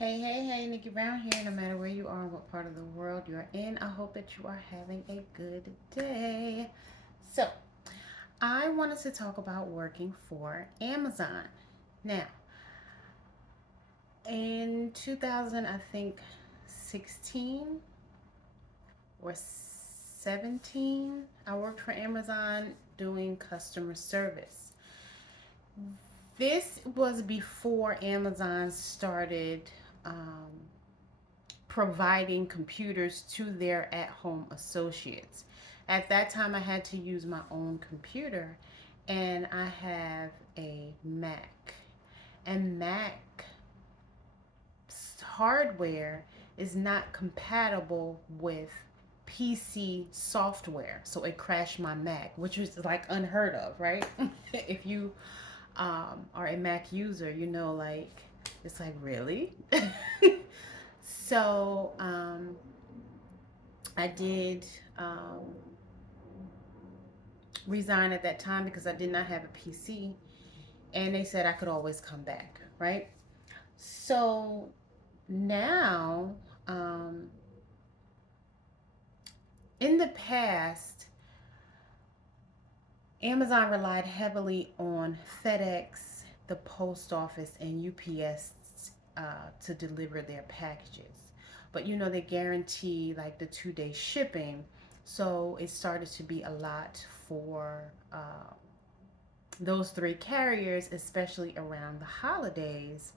Hey, Nikki Brown here. No matter where you are and what part of the world you're in, I hope that you are having a good day. So, I wanted to talk about working for Amazon. Now, in 2000, I think 16 or 17, I worked for Amazon doing customer service. This was before Amazon started um, providing computers to their at home associates. At that time, I had to use my own computer, and I have a Mac. And Mac hardware is not compatible with PC software. So it crashed my Mac, which was like unheard of, right? If you are a Mac user, you know, like, it's like, really? So I did resign at that time because I did not have a PC, and they said I could always come back, right? So now, um, in the past, Amazon relied heavily on FedEx, the post office, and UPS to deliver their packages. But you know, they guarantee like the 2 day shipping. So it started to be a lot for those three carriers, especially around the holidays.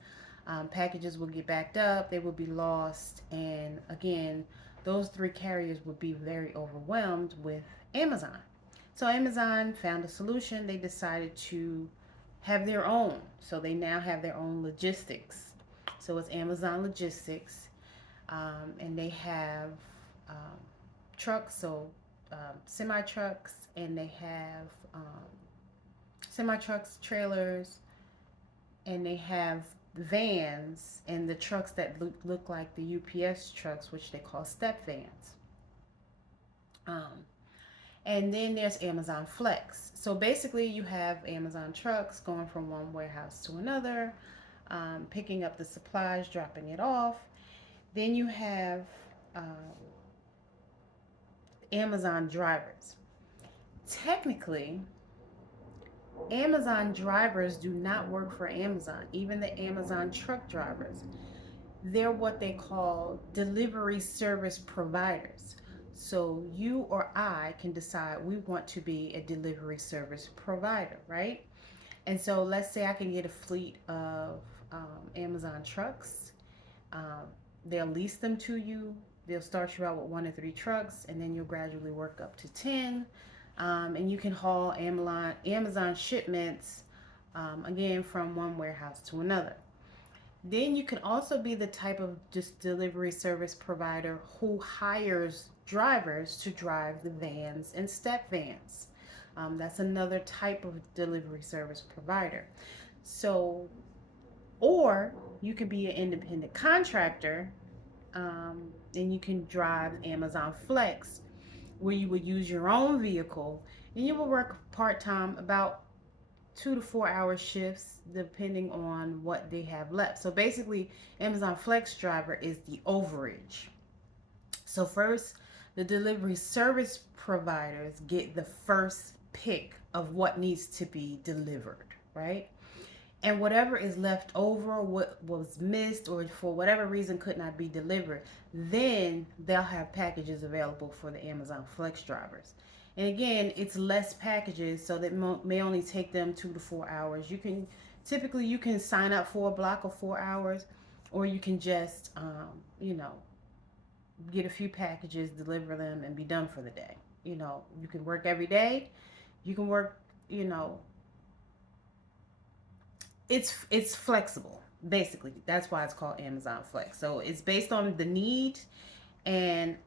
Packages will get backed up, they will be lost, and again, those three carriers would be very overwhelmed with Amazon. So Amazon found a solution. They decided to have their own. So they now have their own logistics. So it's Amazon Logistics, and they have um, trucks, so semi trucks, and they have semi trucks, trailers, and they have vans and the trucks that look like the UPS trucks, which they call step vans. Um, and then there's Amazon Flex. So basically, you have Amazon trucks going from one warehouse to another, picking up the supplies, dropping it off. Then you have Amazon drivers. Technically, Amazon drivers do not work for Amazon, even the Amazon truck drivers. They're what they call delivery service providers. So you or I can decide we want to be a delivery service provider, right? And so let's say I can get a fleet of Amazon trucks. Um, they'll lease them to you. They'll start you out with 1 to 3 trucks, and then you'll gradually work up to 10. And you can haul Amazon shipments, again, from one warehouse to another. Then you can also be the type of just delivery service provider who hires drivers to drive the vans and step vans. That's another type of delivery service provider. So, or you could be an independent contractor, and you can drive Amazon Flex, where you would use your own vehicle and you will work part time, about 2 to 4 hour shifts, depending on what they have left. So basically, Amazon Flex driver is the overage. So, first, the delivery service providers get the first pick of what needs to be delivered, right? And whatever is left over, what was missed, or for whatever reason could not be delivered, then they'll have packages available for the Amazon Flex drivers. And again, it's less packages, so that may only take them 2 to 4 hours. You can sign up for a block of 4 hours, or you can just get a few packages, deliver them, and be done for the day. You can work every day. You can work, you know, it's flexible. Basically, that's why it's called Amazon Flex. So it's based on the need and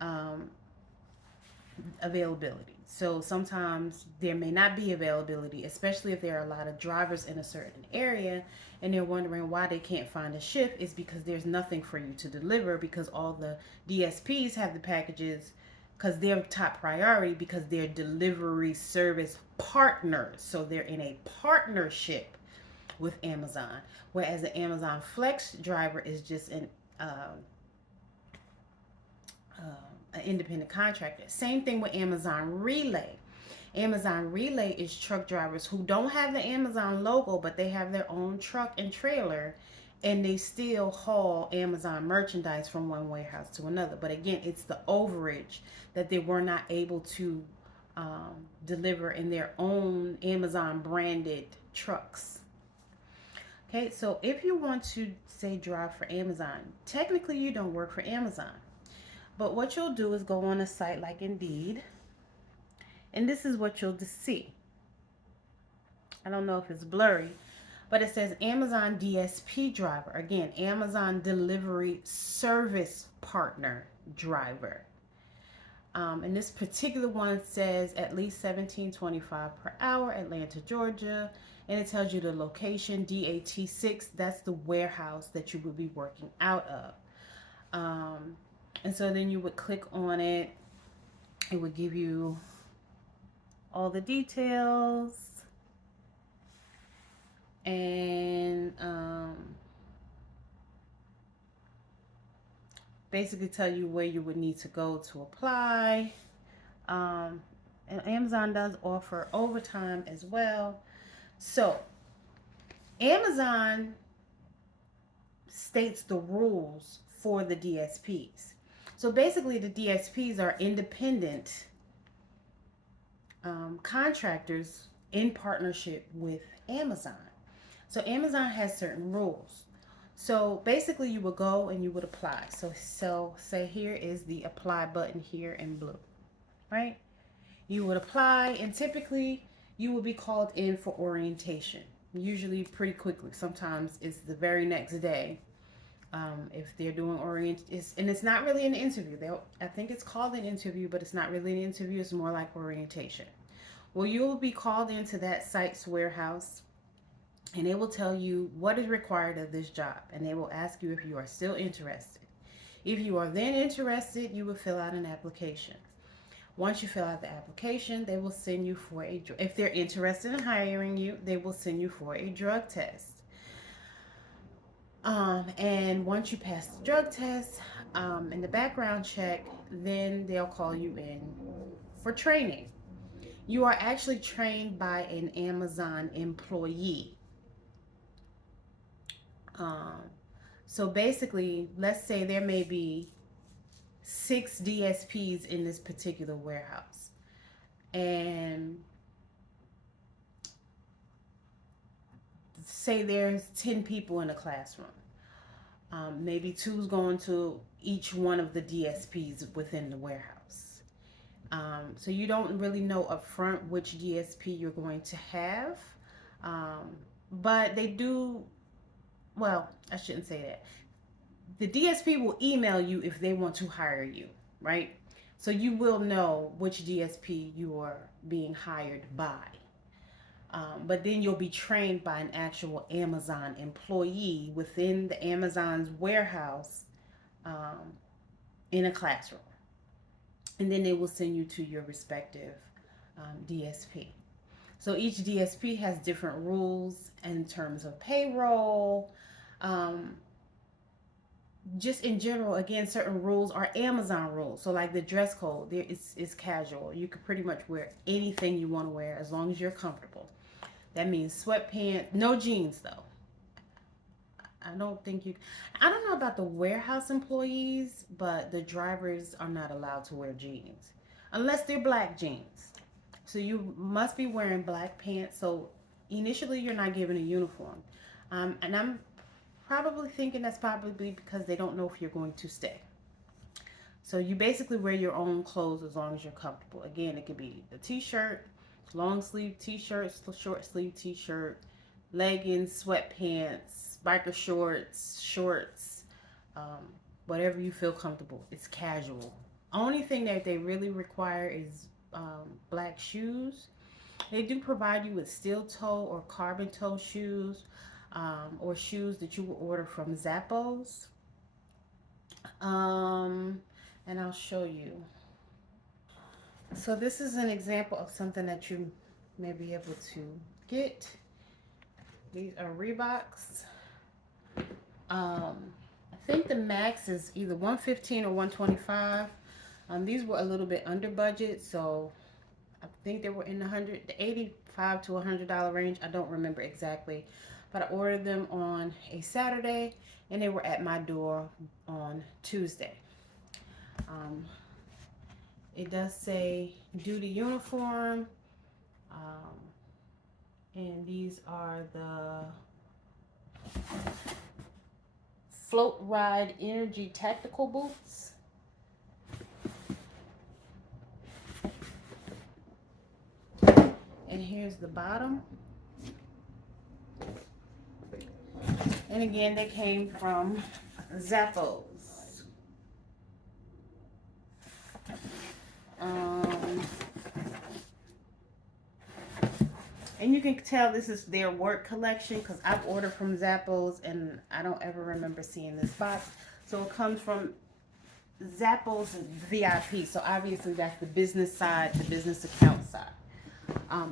availability. So sometimes there may not be availability, especially if there are a lot of drivers in a certain area and they're wondering why they can't find a shift. Is because there's nothing for you to deliver, because all the DSPs have the packages, because they're top priority, because they're delivery service partners. So they're in a partnership with Amazon, whereas the Amazon Flex driver is just uh, an independent contractor. Same thing with Amazon Relay. Amazon Relay is truck drivers who don't have the Amazon logo, but they have their own truck and trailer, and they still haul Amazon merchandise from one warehouse to another. But again, it's the overage that they were not able to deliver in their own Amazon branded trucks. Okay, so if you want to say drive for Amazon, technically you don't work for Amazon. But what you'll do is go on a site like Indeed, and this is what you'll see. I don't know if it's blurry, but it says Amazon DSP driver. Again, Amazon Delivery Service Partner driver. And this particular one says at least $17.25 per hour, Atlanta, Georgia. And it tells you the location, DAT6. That's the warehouse that you would be working out of. And so then you would click on it. It would give you all the details. And basically tell you where you would need to go to apply. And Amazon does offer overtime as well. So Amazon states the rules for the DSPs. So basically the DSPs are independent contractors in partnership with Amazon. So Amazon has certain rules. So basically you would go and you would apply. So say here is the apply button here in blue, right? You would apply, and typically you will be called in for orientation, usually pretty quickly. Sometimes it's the very next day. If they're doing and it's not really an interview. I think it's called an interview, but it's not really an interview. It's more like orientation. Well, you will be called into that site's warehouse, and they will tell you what is required of this job, and they will ask you if you are still interested. If you are then interested, you will fill out an application. Once you fill out the application, they will send you for if they're interested in hiring you, they will send you for a drug test. And once you pass the drug test and the background check, then they'll call you in for training. You are actually trained by an Amazon employee. So basically, let's say there may be 6 DSPs in this particular warehouse, and say there's 10 people in a classroom. Maybe 2's going to each one of the DSPs within the warehouse. So you don't really know upfront which DSP you're going to have, but they do. Well, I shouldn't say that. The DSP will email you if they want to hire you, right? So you will know which DSP you are being hired by. But then you'll be trained by an actual Amazon employee within the Amazon's warehouse in a classroom. And then they will send you to your respective DSP. So each DSP has different rules in terms of payroll. Just in general, again, certain rules are Amazon rules. So like the dress code, there is casual. You can pretty much wear anything you want to wear as long as you're comfortable. That means sweatpants, no jeans though. I don't know about the warehouse employees, but the drivers are not allowed to wear jeans unless they're black jeans. So you must be wearing black pants. So initially you're not given a uniform. And I'm probably thinking that's probably because they don't know if you're going to stay. So you basically wear your own clothes as long as you're comfortable. Again, it could be a t-shirt, long sleeve t-shirt, short sleeve t-shirt, leggings, sweatpants, biker shorts, whatever you feel comfortable. It's casual. Only thing that they really require is black shoes. They do provide you with steel toe or carbon toe shoes, or shoes that you will order from Zappos. And I'll show you. So this is an example of something that you may be able to get. These are Reeboks. I think the max is either 115 or 125. These were a little bit under budget, so I think they were in the 85 to $100 range. I don't remember exactly, but I ordered them on a Saturday, and they were at my door on Tuesday. Um, it does say duty uniform, um, and these are the Float Ride Energy Tactical Boots. And here's the bottom. And again, they came from Zappos. And you can tell this is their work collection because I've ordered from Zappos and I don't ever remember seeing this box. So it comes from Zappos VIP. So obviously that's the business side, the business account side.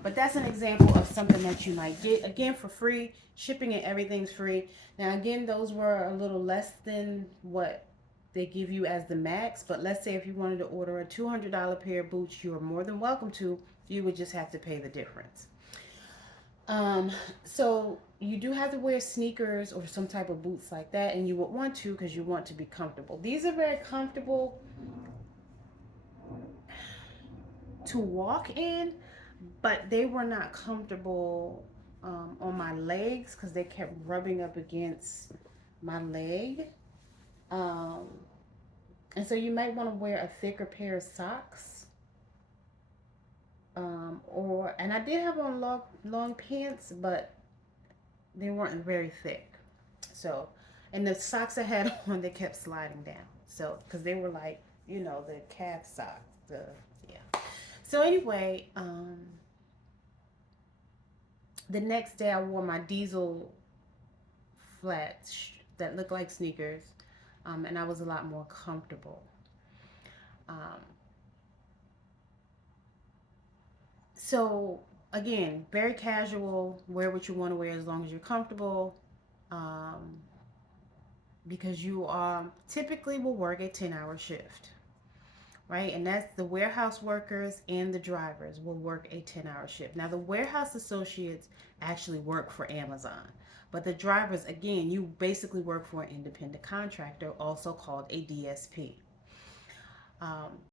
But that's an example of something that you might get, again, for free. Shipping and everything's free. Now, again, those were a little less than what they give you as the max. But let's say if you wanted to order a $200 pair of boots, you are more than welcome to. You would just have to pay the difference. So you do have to wear sneakers or some type of boots like that. And you would want to because you want to be comfortable. These are very comfortable to walk in, but they were not comfortable on my legs because they kept rubbing up against my leg. And so you might want to wear a thicker pair of socks. And I did have on long pants, but they weren't very thick. So, and the socks I had on, they kept sliding down. So, because they were like, the calf socks. Yeah. So anyway, the next day I wore my diesel flats that looked like sneakers, and I was a lot more comfortable. So again, very casual. Wear what you want to wear as long as you're comfortable, because you typically will work a 10-hour shift. Right? And that's the warehouse workers and the drivers will work a 10-hour shift. Now, the warehouse associates actually work for Amazon. But the drivers, again, you basically work for an independent contractor, also called a DSP.